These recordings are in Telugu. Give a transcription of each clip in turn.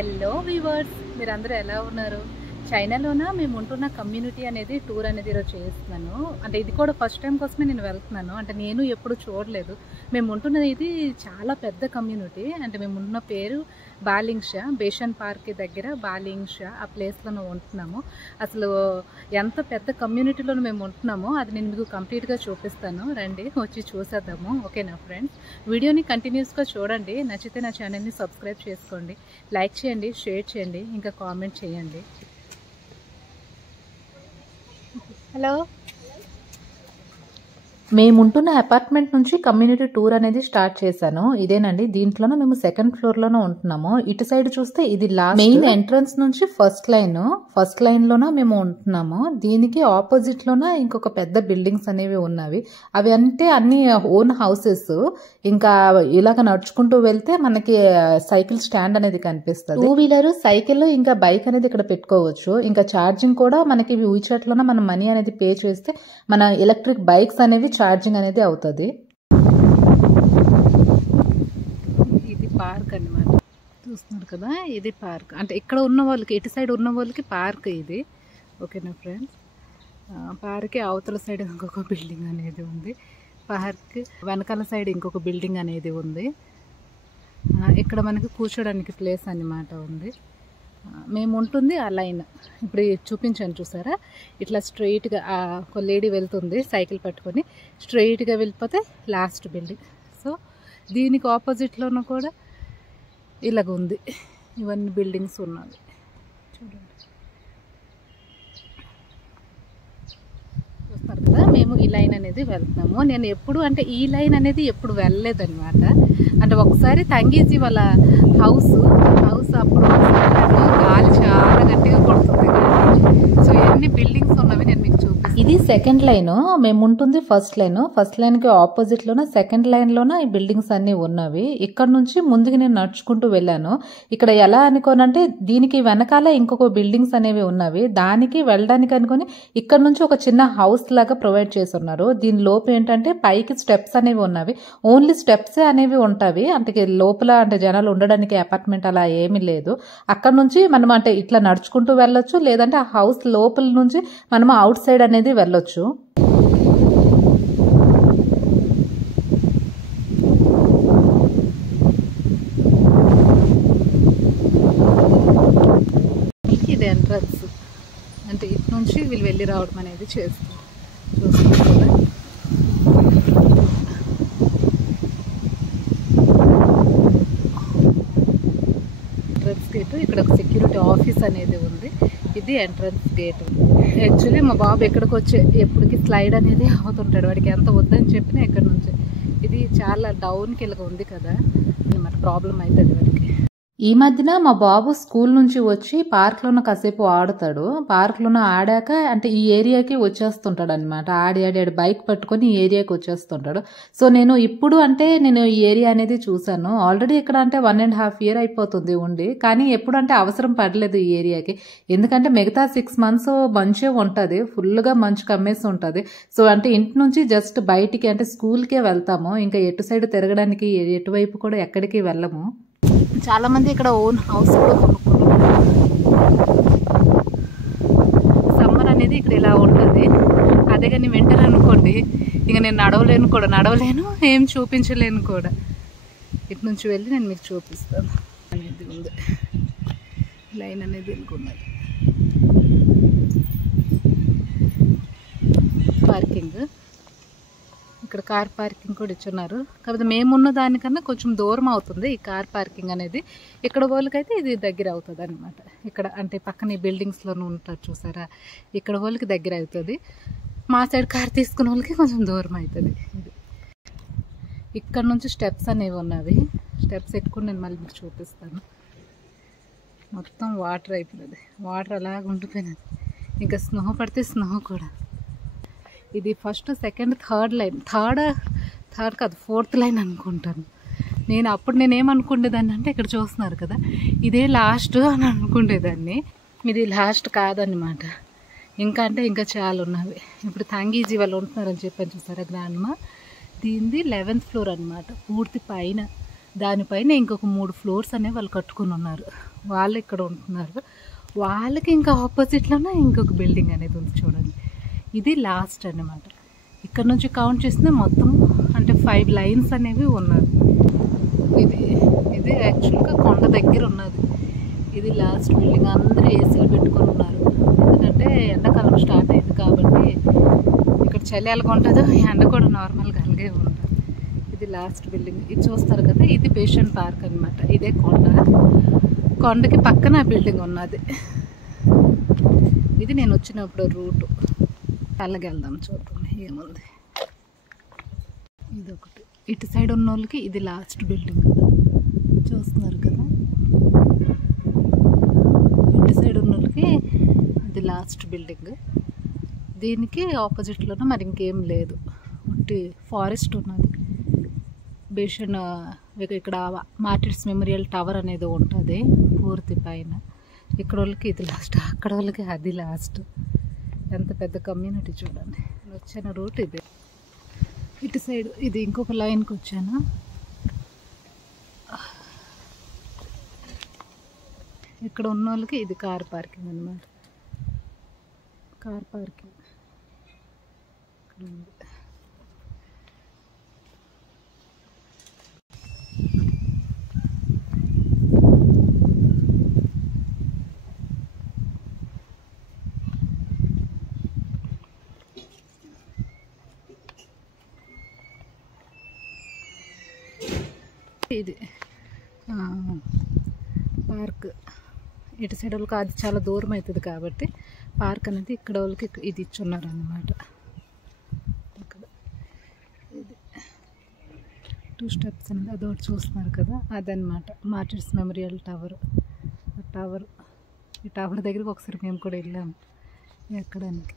హలో వ్యూవర్స్, మీరందరూ ఎలా ఉన్నారు? చైనాలోన మేము ఉంటున్న కమ్యూనిటీ అనేది టూర్ అనేది ఈరోజు చేస్తున్నాను. అంటే ఇది కూడా ఫస్ట్ టైం కోసమే నేను వెళ్తున్నాను. అంటే నేను ఎప్పుడు చూడలేదు. మేము ఉంటున్నది ఇది చాలా పెద్ద కమ్యూనిటీ. అంటే మేము ఉంటున్న పేరు బాలింగ్షా, బేషన్ పార్క్ దగ్గర బాలింగ్షా ఆ ప్లేస్లోనే ఉంటున్నాము. అసలు ఎంత పెద్ద కమ్యూనిటీలో మేము ఉంటున్నామో అది నేను మీకు కంప్లీట్గా చూపిస్తాను. రండి వచ్చి చూసేద్దాము. ఓకేనా ఫ్రెండ్స్? వీడియోని కంటిన్యూస్గా చూడండి. నచ్చితే నా ఛానల్ని సబ్స్క్రైబ్ చేసుకోండి, లైక్ చేయండి, షేర్ చేయండి, ఇంకా కామెంట్ చేయండి. హలో, మేముంటున్న అపార్ట్మెంట్ నుంచి కమ్యూనిటీ టూర్ అనేది స్టార్ట్ చేశాను. ఇదేనండి, దీంట్లోనే మేము సెకండ్ ఫ్లోర్ లోనే ఉంటున్నాము. ఇటు సైడ్ చూస్తే ఇది లాస్ట్ మెయిన్ ఎంట్రన్స్ నుంచి ఫస్ట్ లైన్ లోన మేము ఉంటున్నాము. దీనికి ఆపోజిట్ లోన ఇంకొక పెద్ద బిల్డింగ్స్ అనేవి ఉన్నవి. అవి అంటే అన్ని ఓన్ హౌసెస్. ఇంకా ఇలాగ నడుచుకుంటూ వెళ్తే మనకి సైకిల్ స్టాండ్ అనేది కనిపిస్తుంది. 2 వీలర్, సైకిల్, ఇంకా బైక్ అనేది ఇక్కడ పెట్టుకోవచ్చు. ఇంకా ఛార్జింగ్ కూడా మనకి వీచెట్ లోన మనం మనీ అనేది పే చేస్తే మన ఎలక్ట్రిక్ బైక్స్ అనేవి ఛార్జింగ్ అనేది అవుతుంది. ఇది పార్క్ అన్నమాట, చూస్తున్నారు కదా. ఇది పార్క్ అంటే ఇక్కడ ఉన్న వాళ్ళకి, ఇటు సైడ్ ఉన్న వాళ్ళకి పార్క్ ఇది. ఓకేనా ఫ్రెండ్స్? పార్క్ అవతల సైడ్ ఇంకొక బిల్డింగ్ అనేది ఉంది. పార్క్ వెనకాల సైడ్ ఇంకొక బిల్డింగ్ అనేది ఉంది. ఇక్కడ మనకి కూర్చోడానికి ప్లేస్ అన్నమాట ఉంది. మేము ఉంటుంది ఆ లైన్ ఇప్పుడు చూపించాను చూసారా. ఇట్లా స్ట్రైట్గా ఒక లేడీ వెళ్తుంది సైకిల్ పట్టుకొని. స్ట్రైట్గా వెళ్ళిపోతే లాస్ట్ బిల్డింగ్. సో దీనికి ఆపోజిట్లోనూ కూడా ఇలాగ ఉంది. ఇవన్నీ బిల్డింగ్స్ ఉన్నవి చూడండి, చూస్తారు కదా. మేము ఈ లైన్ అనేది వెళ్తున్నాము. నేను ఎప్పుడు అంటే ఈ లైన్ అనేది ఎప్పుడు వెళ్ళలేదన్నమాట. అంటే ఒకసారి తంగీజీ వాళ్ళ హౌస్ అప్పుడు గాలి చాలా గట్టిగా కొడుతుంది. సో ఎన్ని బిల్డింగ్స్ ఉన్నవి నేను మీకు చూపిస్తాను. ఇది సెకండ్ లైన్, మేము ఉంటుంది ఫస్ట్ లైన్ కి ఆపోజిట్ లోన సెకండ్ లైన్ లోన ఈ బిల్డింగ్స్ అన్ని ఉన్నవి. ఇక్కడ నుంచి ముందుకు నేను నడుచుకుంటూ వెళ్ళాను. ఇక్కడ ఎలా అనుకోనంటే దీనికి వెనకాల ఇంకొక బిల్డింగ్స్ అనేవి ఉన్నవి. దానికి వెళ్ళడానికి అనుకుని ఇక్కడ నుంచి ఒక చిన్న హౌస్ లాగా ప్రొవైడ్ చేసి ఉన్నారు. దీని లోపు ఏంటంటే పైకి స్టెప్స్ అనేవి ఉన్నవి. ఓన్లీ స్టెప్స్ అనేవి ఉంటాయి. అంటే లోపల అంటే జనాలు ఉండడానికి అపార్ట్మెంట్ అలా ఏమీ లేదు. అక్కడ నుంచి మనం అంటే ఇట్లా నడుచుకుంటూ వెళ్ళొచ్చు, లేదంటే ఆ హౌస్ లోపల నుంచి మనం అవుట్ సైడ్ అనేది వెళ్ళొచ్చు. ఇది ఎంట్రన్స్. అంటే ఇటు నుంచి వీళ్ళు వెళ్ళి రావడం అనేది చేస్తారు. చూస్తున్నారు కదా. Entrance gate. ఇక్కడ ఒక సెక్యూరిటీ ఆఫీస్ అనేది ఉంది. ఇది ఎంట్రన్స్ గేట్. యాక్చువల్లీ మా బాబు ఎక్కడికి వచ్చి ఎప్పటికి స్లైడ్ అనేది అవుతుంటాడు. వాడికి ఎంత వద్దని చెప్పినా ఇక్కడ నుంచి. ఇది చాలా డౌన్కి ఇలాగ ఉంది కదా, అన్నమాట. ప్రాబ్లం అవుతుంది వాడికి. ఈ మధ్యన మా బాబు స్కూల్ నుంచి వచ్చి పార్క్లోనే కాసేపు ఆడుతాడు. పార్క్లోనే ఆడాక అంటే ఈ ఏరియాకి వచ్చేస్తుంటాడు అనమాట. ఆడి బైక్ పట్టుకొని ఈ ఏరియాకి వచ్చేస్తుంటాడు. సో నేను ఇప్పుడు అంటే నేను ఈ ఏరియా అనేది చూసాను. ఆల్రెడీ ఇక్కడ అంటే 1.5 years అయిపోతుంది ఉండి. కానీ ఎప్పుడు అంటే అవసరం పడలేదు ఈ ఏరియాకి. ఎందుకంటే మిగతా 6 months మంచే ఉంటుంది, ఫుల్గా మంచు కమ్మేసి ఉంటుంది. సో అంటే ఇంటి నుంచి జస్ట్ బయటికి అంటే స్కూల్కే వెళ్తాము. ఇంకా ఎటు సైడ్ తిరగడానికి ఎటువైపు కూడా ఎక్కడికి వెళ్ళము. చాలా మంది ఇక్కడ ఓన్ హౌస్ కూడా కొనుక్కుంటున్నారు. సమ్మర్ అనేది ఇక్కడ ఇలా ఉంటుంది. అదే కానీ వింటర్ అనుకోండి, ఇక నేను నడవలేను, ఏం చూపించలేను కూడా. ఇటు నుంచి వెళ్ళి నేను మీకు చూపిస్తాను. అనేది ఉంది లైన్ అనేది ఎన్నుకున్నది. పార్కింగ్, ఇక్కడ కార్ పార్కింగ్ కూడా ఇచ్చున్నారు. కాకపోతే మేమున్న దానికన్నా కొంచెం దూరం అవుతుంది ఈ కార్ పార్కింగ్ అనేది. ఇక్కడ వాళ్ళకైతే ఇది దగ్గర అవుతుంది అనమాట. ఇక్కడ అంటే పక్కన ఈ బిల్డింగ్స్లోనూ ఉంటారు చూసారా, ఇక్కడ వాళ్ళకి దగ్గర అవుతుంది. మా సైడ్ కార్ తీసుకున్న వాళ్ళకి కొంచెం దూరం అవుతుంది. ఇది ఇక్కడ నుంచి స్టెప్స్ అనేవి ఉన్నవి. స్టెప్స్ ఎక్కువ నేను మళ్ళీ మీకు చూపిస్తాను. మొత్తం వాటర్ అయిపోయింది, వాటర్ అలాగ ఉండిపోయినది. ఇంకా స్నో పడితే స్నో కూడా. ఇది first, second, third line. Third కాదు, 4th లైన్ అనుకుంటాను నేను. అప్పుడు నేనేమనుకునేదాన్ని అంటే ఇక్కడ చూస్తున్నారు కదా, ఇదే లాస్ట్ అని అనుకునేదాన్ని. ఇది లాస్ట్ కాదన్నమాట. ఇంకా అంటే ఇంకా చాలా ఉన్నవి. ఇప్పుడు తంగీజీ వాళ్ళు ఉంటున్నారని చెప్పాను చూసారా గ్రాండ్మ. దీనిది 11th floor అనమాట, పూర్తి పైన. దానిపైన ఇంకొక 3 floors అనేవి వాళ్ళు కట్టుకుని ఉన్నారు. వాళ్ళు ఇక్కడ ఉంటున్నారు. వాళ్ళకి ఇంకా ఆపోజిట్లోనే ఇంకొక బిల్డింగ్ అనేది ఉంది చూడండి. ఇది లాస్ట్ అన్నమాట. ఇక్కడ నుంచి కౌంట్ చేస్తే మొత్తం అంటే 5 లైన్స్ అనేవి ఉన్నది. ఇది యాక్చువల్గా కొండ దగ్గర ఉన్నది. ఇది లాస్ట్ బిల్డింగ్. అందరూ ఏసీలు పెట్టుకొని ఉన్నారు, ఎందుకంటే ఎండాకాలం స్టార్ట్ అయింది కాబట్టి. ఇక్కడ చలి ఎలాగ ఉంటుందో ఎండ కూడా నార్మల్గా అలాగే ఉంటుంది. ఇది లాస్ట్ బిల్డింగ్. ఇది చూస్తారు కదా, ఇది పేషెంట్ పార్క్ అనమాట. ఇదే కొండకి పక్కన బిల్డింగ్ ఉన్నది. ఇది నేను వచ్చినప్పుడు రూటు. అలాగే వెళ్దాం, చూద్దాం ఏముంది. ఇది ఒకటి. ఇటు సైడ్ ఉన్న వాళ్ళకి ఇది లాస్ట్ బిల్డింగ్ చూస్తున్నారు కదా. ఇటు సైడ్ ఉన్న వాళ్ళకి ఇది లాస్ట్ బిల్డింగ్. దీనికి ఆపోజిట్లోనే మరి ఇంకేం లేదు, ఒకటి ఫారెస్ట్ ఉన్నది. బేషన్ ఇక్కడ మార్టిర్స్ మెమోరియల్ టవర్ అనేది ఉంటుంది పూర్తి పైన. ఇక్కడ వాళ్ళకి ఇది లాస్ట్, అక్కడ వాళ్ళకి అది లాస్ట్. ఎంత పెద్ద కమ్యూనిటీ చూడండి. వచ్చిన రూట్ ఇది. ఇటు సైడ్ ఇది ఇంకొక లైన్కి వచ్చాను. ఇక్కడ ఉన్న వాళ్ళకి ఇది కార్ పార్కింగ్ అన్నమాట. కార్ పార్కింగ్ ఇక్కడ ఉంది. ఇది పార్క్. ఇటు సైడ్ వాళ్ళకి అది చాలా దూరం అవుతుంది కాబట్టి పార్క్ అనేది ఇక్కడ వాళ్ళకి ఇది ఇచ్చున్నారు అన్నమాట. ఇక్కడ ఇది 2 స్టెప్స్ అనేది అదొకటి చూస్తున్నారు కదా, అదనమాట మార్టిర్స్ మెమోరియల్ టవర్. ఈ టవర్ దగ్గరికి ఒకసారి మేము కూడా వెళ్ళాము ఎక్కడానికి.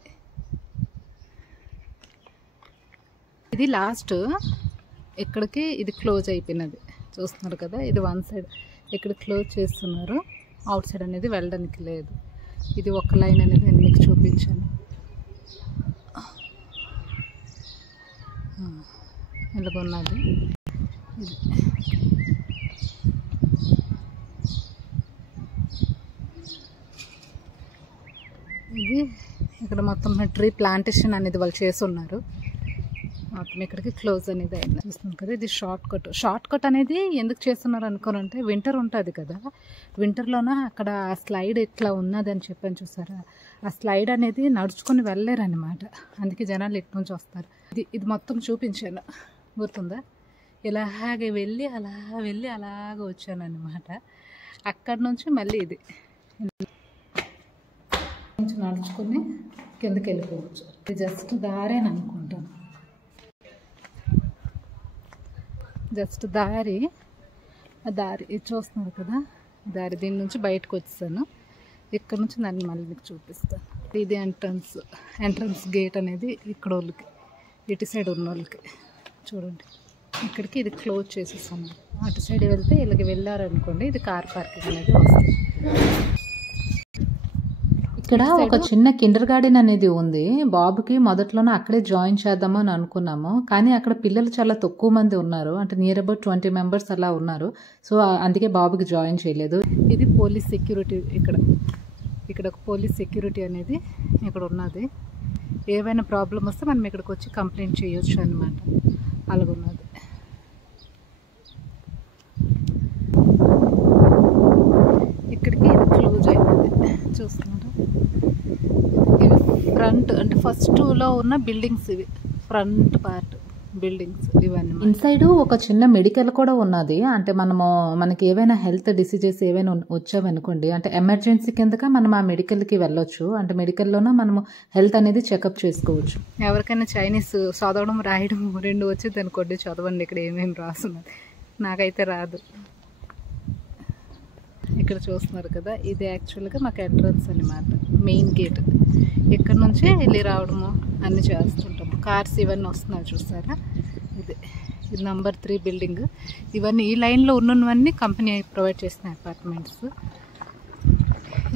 ఇది లాస్ట్. ఇక్కడికి ఇది క్లోజ్ అయిపోయినది చూస్తున్నారు కదా. ఇది 1 సైడ్ ఇక్కడ క్లోజ్ చేస్తున్నారు, అవుట్ సైడ్ అనేది వెళ్ళడానికి లేదు. ఇది ఒక లైన్ అనేది నేను మీకు చూపించాను. ఇలాగున్నది. ఇది ఇక్కడ మొత్తం ట్రీ ప్లాంటేషన్ అనేది వాళ్ళు చేసి ఉన్నారు. మొత్తం ఇక్కడికి క్లోజ్ అనేది అయింది చూస్తున్నాం కదా. ఇది షార్ట్ కట్ అనేది ఎందుకు చేస్తున్నారు అనుకోనంటే, వింటర్ ఉంటుంది కదా, వింటర్లోన అక్కడ ఆ స్లైడ్ ఇట్లా ఉన్నది అని చెప్పని చూసారా, ఆ స్లైడ్ అనేది నడుచుకొని వెళ్ళలేరు అనమాట. అందుకే జనాలు ఇటు నుంచి వస్తారు. ఇది మొత్తం చూపించాను, గుర్తుందా? ఇలాగే వెళ్ళి అలాగ వచ్చాను అనమాట. అక్కడ నుంచి మళ్ళీ ఇది కొంచెం నడుచుకొని కిందకి వెళ్ళిపోవచ్చు. ఇది జస్ట్ దారేని అనుకుంటాను, జస్ట్ దారి. ఇది చూస్తున్నారు కదా దారి. దీని నుంచి బయటకు వచ్చేసాను. ఇక్కడ నుంచి నన్ను మళ్ళీ మీకు చూపిస్తాను. ఇది ఎంట్రన్స్ గేట్ అనేది ఇక్కడ వాళ్ళకి, ఇటు సైడ్ ఉన్న వాళ్ళకి చూడండి. ఇక్కడికి ఇది క్లోజ్ చేసేసాను. అటు సైడ్ వెళ్తే ఇలాగ వెళ్ళారనుకోండి, ఇది కార్ పార్కింగ్ అనేది వస్తుంది. ఇక్కడ ఒక చిన్న కిండర్ గార్డెన్ అనేది ఉంది. బాబుకి మొదట్లోనే అక్కడే జాయిన్ చేద్దాము అని అనుకున్నాము, కానీ అక్కడ పిల్లలు చాలా తక్కువ మంది ఉన్నారు, అంటే నియర్ అబౌట్ 20 మెంబర్స్ అలా ఉన్నారు. సో అందుకే బాబుకి జాయిన్ చేయలేదు. ఇది పోలీస్ సెక్యూరిటీ. ఇక్కడ ఒక పోలీస్ సెక్యూరిటీ అనేది ఇక్కడ ఉన్నది. ఏవైనా ప్రాబ్లం వస్తే మనం ఇక్కడికి వచ్చి కంప్లైంట్ చేయొచ్చు అన్నమాట. అలాగున్నది. ఇక్కడికి ఇది క్లోజ్ అయిపోయింది చూస్తున్నారా. ఇవి ఫ్రంట్ అంటే ఫస్ట్లో ఉన్న బిల్డింగ్స్, ఇవి ఫ్రంట్ పార్ట్ బిల్డింగ్స్ ఇవన్నీ. ఇన్సైడ్ ఒక చిన్న మెడికల్ కూడా ఉన్నది. అంటే మనకి ఏవైనా హెల్త్ డిసీజెస్ ఏవైనా వచ్చావనుకోండి, అంటే ఎమర్జెన్సీ కిందగా మనం ఆ మెడికల్కి వెళ్ళొచ్చు. అంటే మెడికల్లోనే మనము హెల్త్ అనేది చెకప్ చేసుకోవచ్చు. ఎవరికైనా చైనీస్ చదవడం రాయడం 2 వచ్చింది అనుకోండి, చదవండి ఇక్కడ ఏమేమి రాస్తున్నది. నాకైతే రాదు. ఇక్కడ చూస్తున్నారు కదా, ఇది యాక్చువల్గా మాకు ఎంట్రన్స్ అనమాట, మెయిన్ గేట్. ఇక్కడ నుంచే వెళ్ళి రావడము అన్నీ చేస్తుంటాము. కార్స్ ఇవన్నీ వస్తున్నాయి చూస్తారా. ఇది నంబర్ 3 బిల్డింగ్. ఇవన్నీ ఈ లైన్లో ఉన్నవన్నీ కంపెనీ ప్రొవైడ్ చేసిన అపార్ట్మెంట్స్.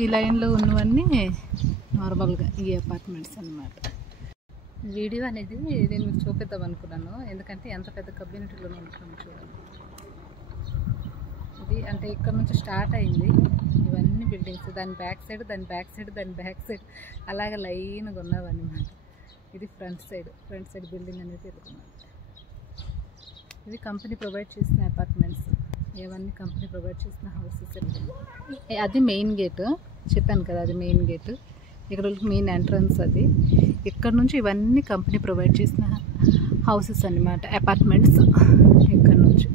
ఈ లైన్లో ఉన్నవన్నీ నార్మల్గా ఈ అపార్ట్మెంట్స్ అన్నమాట. వీడియో అనేది నేను మీకు చూపిద్దాం అనుకున్నాను, ఎందుకంటే ఎంత పెద్ద కమ్యూనిటీలో ఉంటున్నాము చూడండి. ఇది అంటే ఇక్కడ నుంచి స్టార్ట్ అయింది ఇవన్నీ బిల్డింగ్స్, దాని బ్యాక్ సైడ్ దాని బ్యాక్ సైడ్ దాని బ్యాక్ సైడ్ అలాగే లైన్గా ఉన్నవన్నమాట. ఇది ఫ్రంట్ సైడ్ బిల్డింగ్ అనేది వెళ్తున్నది. ఇది కంపెనీ ప్రొవైడ్ చేసిన అపార్ట్మెంట్స్, ఇవన్నీ కంపెనీ ప్రొవైడ్ చేసిన హౌసెస్. అది మెయిన్ గేట్ చెప్పాను కదా, అది మెయిన్ గేట్. ఇక్కడ మెయిన్ ఎంట్రన్స్ అది. ఇక్కడ నుంచి ఇవన్నీ కంపెనీ ప్రొవైడ్ చేసిన హౌసెస్ అన్నమాట, అపార్ట్మెంట్స్. ఇక్కడ నుంచి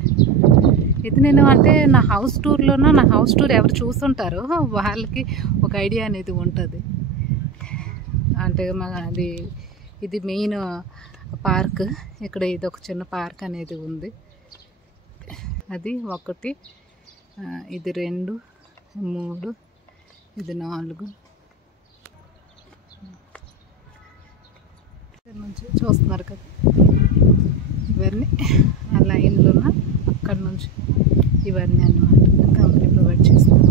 ఇది నేను అంటే నా హౌస్ టూర్ ఎవరు చూస్తుంటారో వాళ్ళకి ఒక ఐడియా అనేది ఉంటుంది. అంటే ఇది మెయిన్ పార్క్. ఇక్కడ ఇది ఒక చిన్న పార్క్ అనేది ఉంది. అది 1, ఇది 2, 3, ఇది 4 నుంచి చూస్తున్నారు కదా. ఇవన్నీ ఆ లైన్లో అక్కడ నుంచి ఇవన్నీ అన్నమాట కంపెనీ ప్రొవైడ్ చేస్తున్నారు.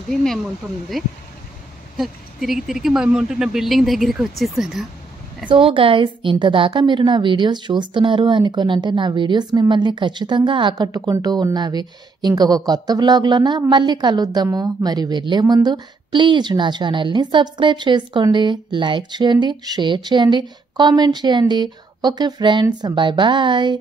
ఇది మేము ఉంటుంది, తిరిగి మేము ఉంటున్న బిల్డింగ్ దగ్గరికి వచ్చేసాను. సో గైస్, ఇంతదాకా మీరు నా వీడియోస్ చూస్తున్నారు అనుకోనంటే నా వీడియోస్ మిమ్మల్ని ఖచ్చితంగా ఆకట్టుకుంటూ ఉన్నవి. ఇంకొక కొత్త వ్లాగ్లోన మళ్ళీ కలుద్దాము. మరి వెళ్ళే ముందు ప్లీజ్ నా ఛానల్ని సబ్స్క్రైబ్ చేసుకోండి, లైక్ చేయండి, షేర్ చేయండి, కామెంట్ చేయండి. Okay friends, bye bye.